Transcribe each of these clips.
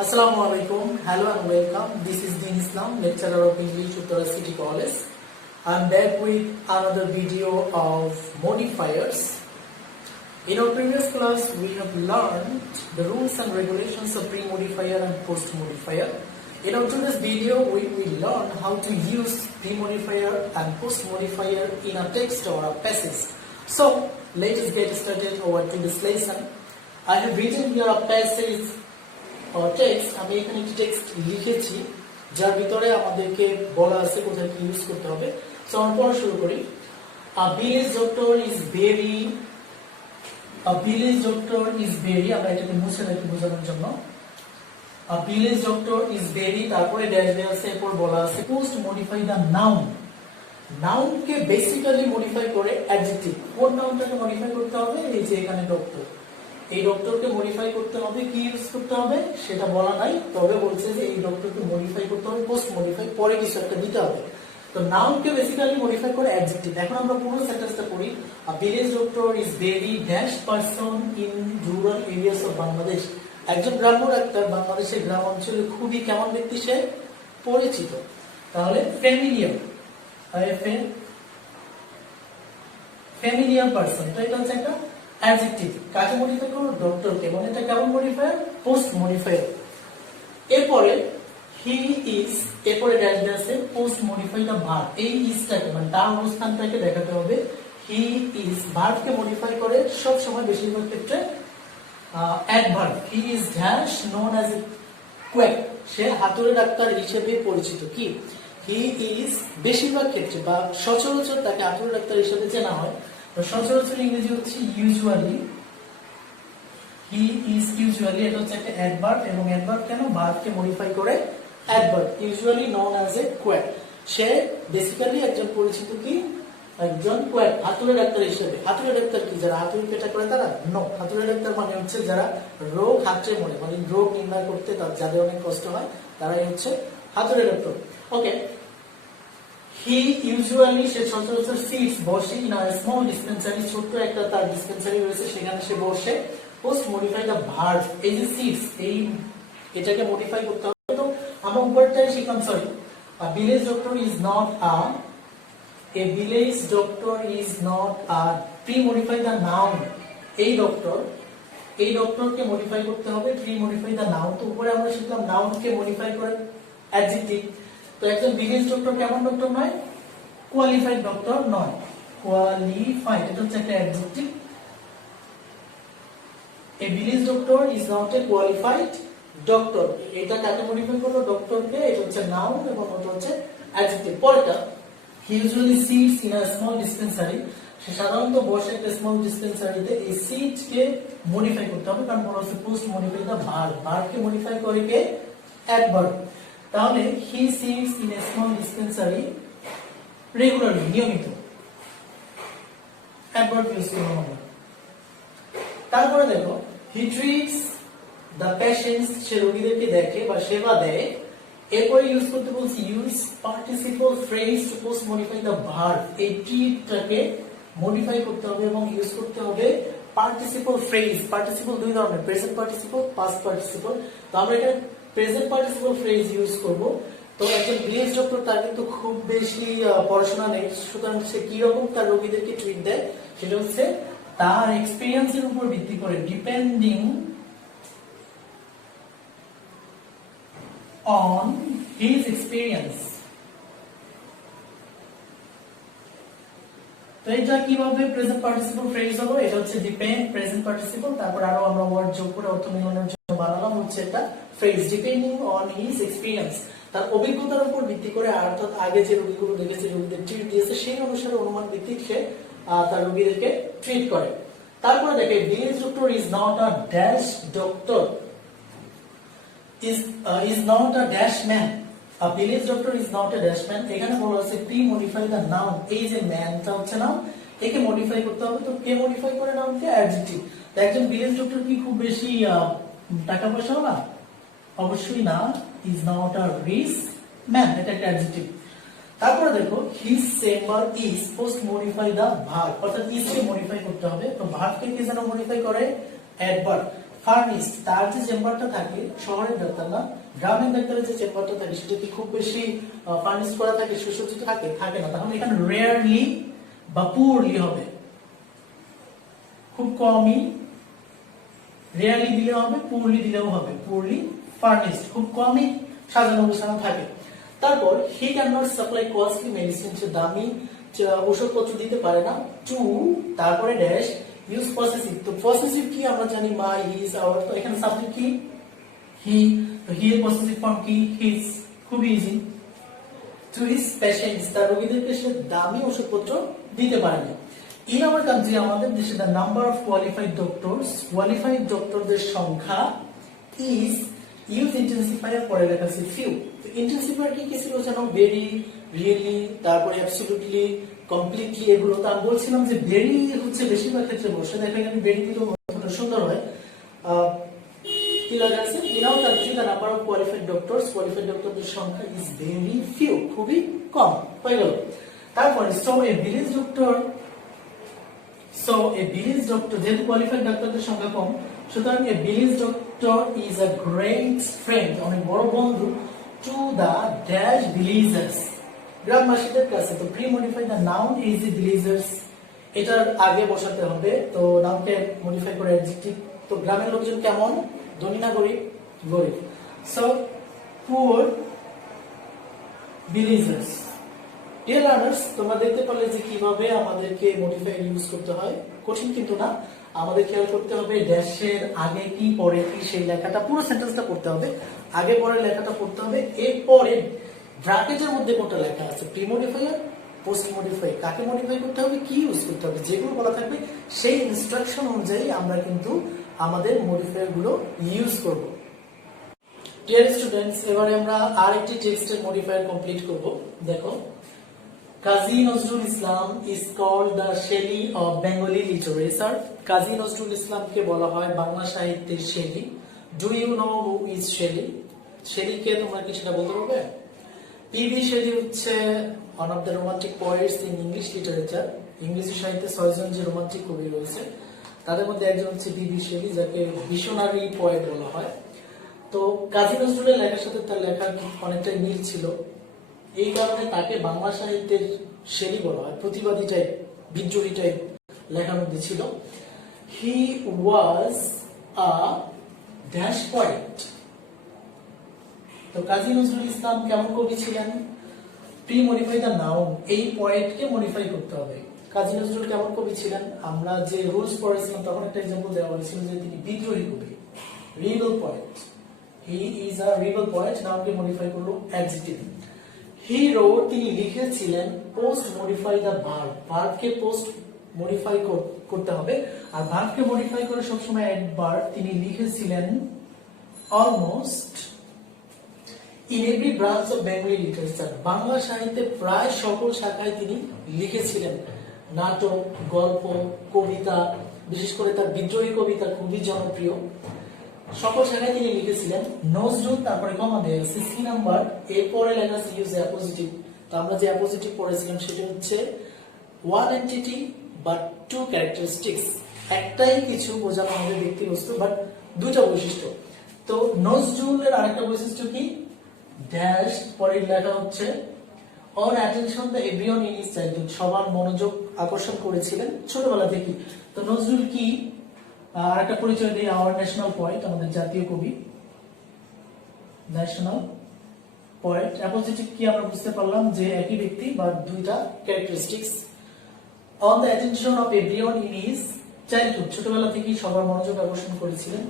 Assalamualaikum. Hello and welcome. This is Din Islam, lecturer of English, Uttara City College. I'm back with another video of modifiers. In our previous class, we have learned the rules and regulations of pre-modifier and post-modifier. In our today's video, we will learn how to use pre-modifier and post-modifier in a text or a passage. So, let us get started over to this lesson. I have written here a passage text. আমি এখানে একটি text লিখেছি যার ভিতরে আমাদেরকে বলা আছে কোথায় কি ইউজ করতে হবে। সো আমরা পড়া শুরু করি। A village doctor is very আমরা এটাকে মুছে রাখি বোঝানোর জন্য। A village doctor is very তারপরে ড্যাশ দেওয়া আছে, এরপর বলা আছে post modify the noun। Noun K basically modify করে অ্যাডজেক্টিভ। কোন নাউনটাকে মডিফাই করতে হবে? এই যে এখানে ডক্টর, এই ডক্টরকে মডিফাই করতে হবে, কি ইউজ করতে হবে সেটা বলা নাই, তবে বলছে যে এই ডক্টরকে মডিফাই করতে হবে পোস্ট মডিফাই, পরে কিছু একটা দিতে হবে। তো নাউনকে বেসিক্যালি মডিফাই করে অ্যাডজেক্টিভ। এখন আমরা পুরো সেন্টেন্সটা পড়ি। আ village doctor is very dash person in rural areas of Bangladesh. একজন গ্রাম্য ডাক্তার বাংলাদেশের গ্রাম অঞ্চলে খুবই কেমন ব্যক্তি? সে পরিচিত। তাহলে ফ্যামিলিয়ার, ফ্যামিলিয়ার পারসন, তো এটা হচ্ছে একটা অ্যাডজেক্টিভ। কাকে মডিফাই করব? ডক্টরকে, মানে এটা কেমন মডিফায়ার? Post modifier. এরপরে হি ইজ, এরপরে ড্যাশ ড্যাশ আছে পোস্ট মডিফাই দা ভার্ব। এই ইজটাকে মানে তার অবস্থানটাকে দেখাতে হবে। হি ইজ ভার্বকে মডিফাই করে সব সময় বেশিরভাগ ক্ষেত্রে adverb. He is dash known as a quack, সে হাতুড়ে ডাক্তার হিসেবে পরিচিত। কি? হি ইজ বেশিরভাগ ক্ষেত্রে বা সচরাচর তাকে হাতুড়ে ডাক্তার হিসেবে চেনা হয়। সচরাচর ইংরেজি হচ্ছে ইউজুয়ালি। হি ইজ ইউজুয়ালি, এটা হচ্ছে একটা অ্যাডভার্ব, এবং অ্যাডভার্ব কেন? ভার্বকে মডিফাই করে adverb. Usually known as a quack, say basically একজন পরিচিত কি? একজন কোয়াক, হাতুড়ে ডাক্তার হিসেবে। হাতুড়ে ডাক্তার কি? যারা হাতুড়ি পেটা করে তারা? নো, হাতুড়ে ডাক্তার মানে হচ্ছে যারা রোগ হাতড়ে মরে, মানে রোগ নির্ণয় করতে যাদের অনেক কষ্ট হয় তারাই হচ্ছে হাতুড়ে ডাক্তার। ওকে, হি ইউজুয়ালি, সে সচরাচর সিটস বসে ইন আ স্মল ডিসপেন্সারি, ছোট্ট একটা তার ডিসপেন্সারি রয়েছে, সেখানে সে বসে। পোস্ট মডিফাই দা ভার্ব, এই যে সিটস, এই এটাকে মডিফাই করতে হবে। তো আমরা উপরটাই শিখলাম, sorry, a village doctor is not a village doctor is not pre modify the noun. এই ডক্টরকে মডিফাই করতে হবে প্রি মডিফাই দা নাউন। তো উপরে আমরা শিখলাম নাউনকে মডিফাই করে অ্যাডজেক্টিভ। তো একজন ভিলেজ ডক্টর কেমন ডক্টর নয়? কোয়ালিফাইড ডক্টর নয়, কোয়ালিফাইড, এটা হচ্ছে একটা adjective. A village doctor is not A qualified doctor, এটা কাকে মডিফাই করলো? ডক্টরকে, এটা হচ্ছে নাউন এবং ওটা হচ্ছে অ্যাডজেক্টিভ। পরেরটা, he usually sits in a small dispensary, সে সাধারণত বসে একটা স্মল ডিসপেন্সারিতে। এই সিটকে মডিফাই করতে হবে, কারণ বলা হচ্ছে পোস্ট মডিফাই দা ভার্ব। ভার্বকে মডিফাই করে কে? অ্যাডভার্ব। তাহলে he sits in a small dispensary regularly, নিয়মিত, অ্যাডভার্ব ইউজ করব আমরা। তারপরে দেখো, হি ট্রিটস দ্য পেশেন্টস, সে রোগীদেরকে দেখে বা সেবা দেয়। এরপরে ইউজ করতে বলছি use participle phrase to post modify the verb. এই ট্রিটটাকে মডিফাই করতে হবে এবং ইউজ করতে হবে পার্টিসিপল ফ্রেজ। পার্টিসিপল দুই ধরনের, প্রেজেন্ট পার্টিসিপল, পাস্ট পার্টিসিপল। তো আমরা এখানে প্রেজেন্ট পার্টিসিপল ফ্রেজ ইউজ করব। তো একজন ভিলেজ ডক্টর, তার কিন্তু খুব বেশি পড়াশোনা নেই, সুতরাং সে কি রকম তার রোগীদেরকে ট্রিট দেয় সেটা হচ্ছে তার এক্সপেরিয়েন্সের উপর ভিত্তি করে, ডিপেন্ডিং অন হিজ এক্সপেরিয়েন্স। তো এটা কিভাবে প্রেজেন্ট পার্টিসিপল ফ্রেজ হলো? এটা হচ্ছে ডিপেন্ড, প্রেজেন্ট পার্টিসিপল, তারপর আরো আমরা ওয়ার্ড যোগ করে অর্থ মিলানোর জন্য বানালাম হচ্ছে একটা phrase, depending on his experience, তার অভিজ্ঞতার উপর ভিত্তি করে, অর্থাৎ আগে যে রোগীগুলো দেখেছে, রোগীদের ট্রিট দিয়েছে, সেই অনুসারে অনুমান ভিত্তিক সে তার রোগীদেরকে ট্রিট করে। তারপরে দেখে village doctor is not a dash doctor, is not a dash man. A village doctor is not a dash man. এখানে বলা আছে প্রি মডিফাই দা নাউন। এই যে ম্যানটা হচ্ছে নাউন, একে মডিফাই করতে হবে। তো কে মডিফাই করে নাউনকে? অ্যাডজেক্টিভ। তো একজন ভিলেজ ডক্টর কি খুব বেশি টাকা পয়সা না? অবশ্যই না। Is not a rich man, এটা একটা অ্যাডজেক্টিভ। তারপরে দেখো, his chamber is post modify the verb, অর্থাৎ ইজ কে মডিফাই করতে হবে। তো ভার্বকে কি যেন মডিফাই করে? অ্যাডভার্ব। ফার্নিস্ট, তার যে চেম্বারটা থাকে, শহরের ডাক্তার না, গ্রামের ডাক্তারের যে চেম্বারটা থাকে সেটা কি খুব বেশি ফার্নিশ করা থাকে, সুসজ্জিত থাকে? থাকে না। তাহলে এখানে রেয়ারলি বা পুরলি হবে, খুব কমই, রেয়ারলি দিলেও হবে, পুরলি দিলেও হবে। পুরলি ফার্নিশড, খুব কমই সাজানো গোছানো থাকে। তারপর he can not supply costly medicine, সে দামি ওষুধপত্র দিতে পারে না। টু, তারপরে ড্যাশ ইউজ পসেসিভ। তো পসেসিভ কি আমরা জানি, মাই, হিজ, আওয়ার। তো এখানে সাবজেক্ট কি? হি। তো হি এর পসেসিভ ফর্ম কি? হিজ। খুব ইজি। টু হিজ পেশেন্টস, তার রোগীদেরকে সে দামি ওষুধপত্র দিতে পারে না। ইন আওয়ার কান্ট্রি, আমাদের দেশে, the number of qualified doctors, qualified ডক্টরদের সংখ্যা ইজ, ইউজ ইন্টেন্সিফায়ার পরে লেখা আছে ফিউ। তো ইন্টেন্সিফায়ার কি ছিল জানো? ভেরি, রিয়েলি, তারপরে অ্যাবসলিউটলি, কমপ্লিটলি, এগুলো। তো আমি বলছিলাম যে ভেরি হচ্ছে বেশিরভাগ ক্ষেত্রে বসে, দেখো এখানে ভেরি দিলেও কতটা সুন্দর হয়। কি লেখা আছে? In our country the number of qualified doctors, qualified ডক্টরদের সংখ্যা ইজ ভেরি ফিউ, খুবই কম হয়ে গেল। তারপরে so a village doctor, so a village doctor, যেহেতু কোয়ালিফাইড ডাক্তারদের সংখ্যা কম, সুতরাং a village doctor is a great friend, অনেক বড় বন্ধু, টু দা ড্যাশ ভিলেজার্স, গ্রামবাসীদের কাছে। তো pre modify the noun is the villagers, এটার আগে বসাতে হবে। তো নাউনকে মডিফাই করে অ্যাডজেক্টিভ। তো গ্রামের লোকজন কেমন? ধনী না গরিব? গরিব। So poor villagers. Dear learners, তোমরা দেখতে পারলে যে কিভাবে আমাদেরকে মডিফায়ার ইউজ করতে হয়। কঠিন কিন্তু না। আমাদের খেয়াল করতে হবে ড্যাশের আগে কি পরে কি, সেই লেখাটা, পুরো সেন্টেন্সটা পড়তে হবে। আগে পরে লেখাটা পড়তে হবে। এরপরে ব্র্যাকেটের মধ্যে কোনটা লেখা আছে, প্রি মডিফায়ার, পোস্ট মডিফাই, কাকে মডিফাই করতে হবে, কি ইউজ করতে হবে, যেগুলো বলা থাকবে সেই ইনস্ট্রাকশন অনুযায়ী আমরা কিন্তু আমাদের মডিফায়ার গুলো ইউজ করব। ডিয়ার স্টুডেন্টস, এবারে আমরা আরেকটি টেক্সটের মডিফায়ার কমপ্লিট করব। দেখো, Kazi Nazrul Islam is called the Shelley of Bengali literature. Kazi Nazrul ইসলামকে বলা হয় বাংলা সাহিত্যের Shelley. Do you know who is Shelley? শেলিকে তোমরা কি সেটা বলতে পারবে? পিবি শেলি হচ্ছে one of the romantic poets in English literature. ইংরেজি সাহিত্যে 6 জন যে রোমান্টিক কবি রয়েছে তাদের মধ্যে একজন হচ্ছে পিবি শেলি, যাকে ভিশনারি পোয়েট বলা হয়। তো কাজী নজরুলের লেখার সাথে তার লেখার অনেকটাই মিল ছিল, এই কারণে তাকে বাংলা সাহিত্যের শেলি বলা হয়। প্রতিবাদী টাইপ, বিদ্রোহী টাইপ লেখার মধ্যে ছিল। হি ওয়াজ আ ড্যাশ পয়েট। তো কাজী নজরুল ইসলাম কেমন কবি ছিলেন? প্রি মডিফাই দ্য নাউন, এই পয়েটকে মডিফাই করতে হবে। কাজী নজরুল কেমন কবি ছিলেন? আমরা যে রুলস পড়েছিলাম তখন একটা এক্সাম্পল দেওয়া হয়েছিল যে তিনি বিদ্রোহী কবি, rebel poet. He is a rebel poet, নাউনকে মডিফাই করলো অ্যাডজেক্টিভ। হি রোট, তিনি লিখেছিলেন। পোস্ট মডিফাই দ্য ভার্ব, ভার্বকে পোস্ট মডিফাই করতে হবে। আর ভার্বকে মডিফাই করে সবসময় অ্যাডভার্ব। তিনি লিখেছিলেন almost in every branch of Bengali literature, Bangla সাহিত্যে প্রায় সকল শাখায় তিনি লিখেছিলেন। নাটক, গল্প, কবিতা, বিশেষ করে তার বিদ্রোহী কবিতা খুবই জনপ্রিয়, সকল শাখায় তিনি লিখেছিলেন। নজরুল, তারপরে কমা দেয়া আছে সি নাম্বার, এরপরে লেখা আছে ইউজ অ্যাপোজিটিভ। তো আমরা যে অ্যাপোজিটিভ পড়েছিলাম সেটা হচ্ছে one entity but two characteristics, একটাই কিছু বোঝানো আমাদের ব্যক্তি বস্তু বাট দুইটা বৈশিষ্ট্য। তো নজরুলের আরেকটা বৈশিষ্ট্য কি? ড্যাশ, পরে লেখা হচ্ছে on attention the everyone in his childhood, সবার মনোযোগ আকর্ষণ করেছিলেন ছোটবেলা থেকে। তো নজরুল কি? আরেকটা পরিচয় দিই, আওয়ার ন্যাশনাল পয়েট, আমাদের জাতীয় কবি, ন্যাশনাল পয়েট। অ্যাপোজিটিভ কি আমরা বুঝতে পারলাম যে একই ব্যক্তি বা দুইটা characteristics. On the attention of everyone in his childhood, ছোটবেলা থেকেই সবার মনোযোগ আকর্ষণ করেছিলেন।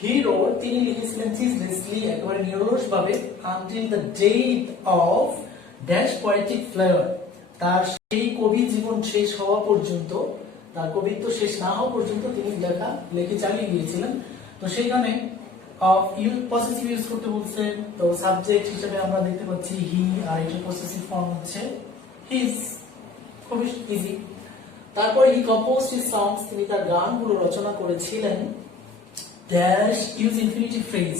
হিরো, তিনি লিখেছিলেন সিজলেসলি, একেবারে নিরলস ভাবে, until the death of dash poetic flavour, তার সেই কবি জীবন শেষ হওয়া পর্যন্ত, তার কবিত্ব শেষ না হওয়া পর্যন্ত তিনি লেখে চালিয়ে গিয়েছিলেন। তো সেইখানে পসেসিভ ইউজ করতে বলছে। তো সাবজেক্ট হিসেবে আমরা দেখতে পাচ্ছি হি, আর এটার পসেসিভ ফর্ম হচ্ছে হিজ, খুবই ইজি। তারপরে হি কম্পোজড হিজ সংস, তিনি তার গানগুলো রচনা করেছিলেন। ড্যাশ ইউজ ইনফিনিটিভ ফ্রেজ,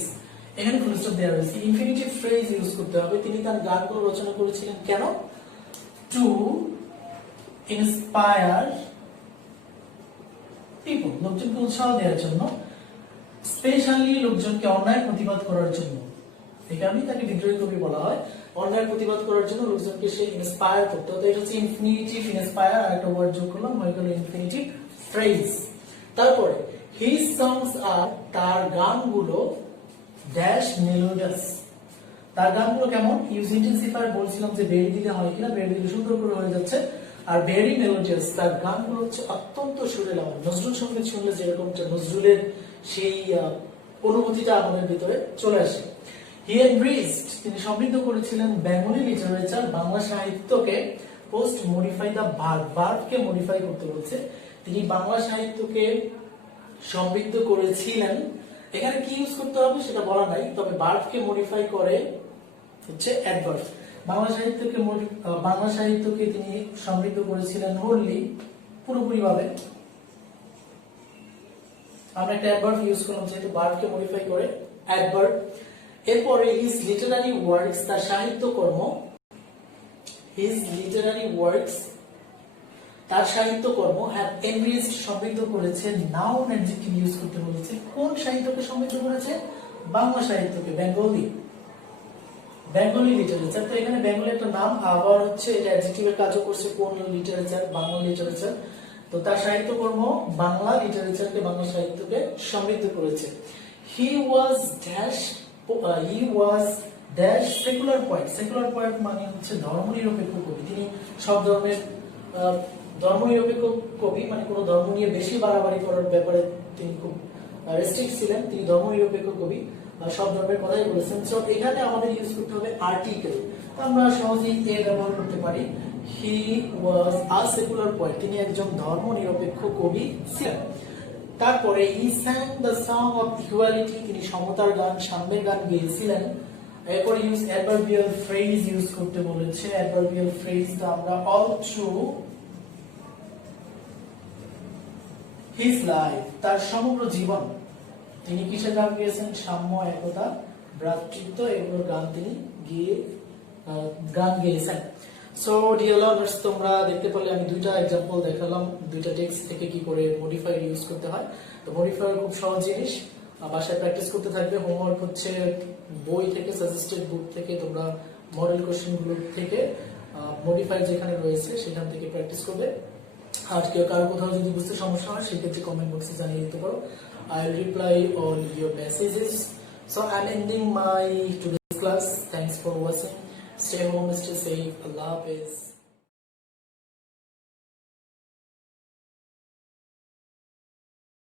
এখানে ফুল স্টপ দেওয়া রয়েছে, ইনফিনিটিভ ফ্রেজ ইউজ করতে হবে। তিনি তার গানগুলো রচনা করেছিলেন কেন? টু ইন্সপায়ার পিপল, লোকজনকে উৎসাহ দেওয়ার জন্য। স্পেশালি লোকজনকে অন্যায় প্রতিবাদ করার জন্য, এই কারণেই তাকে বিদ্রোহী কবি বলা হয়। অন্যায় প্রতিবাদ করার জন্য লোকজনকে সে ইন্সপায়ার করতো। তো এটা হচ্ছে ইনফিনিটিভ ইন্সপায়ার, আর একটা ওয়ার্ড যোগ করলাম, হয়ে গেল ইনফিনিটিভ ফ্রেজ। তারপরে হিজ সংস আর, তার গানগুলো ড্যাশ মেলোডিয়াস, তার গানগুলো কেমন? ইউজ ইন্টেন্সিফায়ার বলছিলাম যে বেরি দিলে হয় কিনা, বেরি দিলে সুন্দর করে হয়ে যাচ্ছে। আর ভেরি মেলোডিয়াস, তার গানগুলো হচ্ছে অত্যন্ত সুরেলা। নজরুল সঙ্গীত শুনলে যেরকম নজরুলের সেই অনুভূতিটা আমাদের ভিতরে চলে আসে। হি এনরিচড, তিনি সমৃদ্ধ করেছিলেন বেঙ্গলি লিটারেচার, বাংলা সাহিত্যকে। পোস্ট মডিফাই দা ভার্ব, ভার্বকে মডিফাই করতে বলছে। তিনি বাংলা সাহিত্যকে সমৃদ্ধ করেছিলেন। এখানে কি ইউজ করতে হবে সেটা বলা নাই, তবে ভার্বকে মডিফাই করে হচ্ছে অ্যাডভার্ব। বাংলা সাহিত্যকে তিনি সমৃদ্ধ করেছিলেন হোললি, পুরোপুরি ভাবে। আমরা একটা অ্যাডভার্ব ইউজ করলাম যেহেতু ভার্বকে মডিফাই করে অ্যাডভার্ব। এরপরে হিজ লিটারারি ওয়ার্কস, তার সাহিত্যকর্ম। হিজ লিটারারি ওয়ার্কস, তার সাহিত্যকর্ম হ্যাভ এনরিচড, সমৃদ্ধ করেছে। নাউন অ্যাডজেক্টিভ ইউজ করতে বলেছে। কোন সাহিত্যকে সমৃদ্ধ করেছে? বাংলা সাহিত্যকে, বেঙ্গলি লিটারেচার। তো এখানে বেঙ্গলি একটা নাম, আবার হচ্ছে এটা অ্যাডজেক্টিভের কাজও করছে। কোন লিটারেচার? বাংলা লিটারেচার। তো তার সাহিত্যকর্ম বাংলা লিটারেচারকে, বাংলা সাহিত্যকে সমৃদ্ধ করেছে। He was dash secular point. Secular point মানে হচ্ছে ধর্মনিরপেক্ষ কবি। তিনি সব ধর্মের ধর্মনিরপেক্ষ কবি, মানে কোনো ধর্ম নিয়ে বেশি বাড়াবাড়ি করার ব্যাপারে তিনি খুব রেস্ট্রিক্ট ছিলেন। তিনি ধর্মনিরপেক্ষ কবি, সব ধর্মের কথাই বলেছেন। সো এখানে আমাদের ইউজ করতে হবে আর্টিকেল। আমরা সহজেই এ ব্যবহার করতে পারি। হি ওয়াজ আ সেকুলার পয়েন্ট, তিনি একজন ধর্মনিরপেক্ষ কবি ছিলেন। তারপরে হি sang the song of equality, তিনি সমতার গান, সাম্যের গান গেয়েছিলেন। এরপর ইউজ অ্যাডভার্বিয়াল ফ্রেজ ইউজ করতে বলেছে। অ্যাডভার্বিয়াল ফ্রেজটা আমরা অল থ্রু হিজ লাইফ, তার সমগ্র জীবন তিনি কিসের গান গেয়েছেন? সাম্য, একতা, ভ্রাতৃত্ব, এগুলোর গান তিনি গান গেয়েছেন। সো ডিয়ার লার্নার্স, তোমরা দেখতে পারলে আমি দুইটা एग्जांपल দেখালাম, দুইটা টেক্সট থেকে কি করে মডিফায়ার ইউজ করতে হয়। তো মডিফায়ার খুব সহজ জিনিস, বাসায় প্র্যাকটিস করতে থাকবে। হোমওয়ার্ক হচ্ছে বই থেকে, সাজেস্টেড বুক থেকে, তোমরা মডেল কোশ্চেন গুলো থেকে মডিফায়ার যেখানে রয়েছে সেখান থেকে প্র্যাকটিস করবে। আর কেউ কারো কোথাও যদি বুঝতে সমস্যা হয় সেক্ষেত্রে কমেন্ট বক্সে জানিয়ে দিতে পারো। I will reply all your messages. So I'm ending my today's class. Thanks for watching. Stay home, stay safe. Allah Hafiz.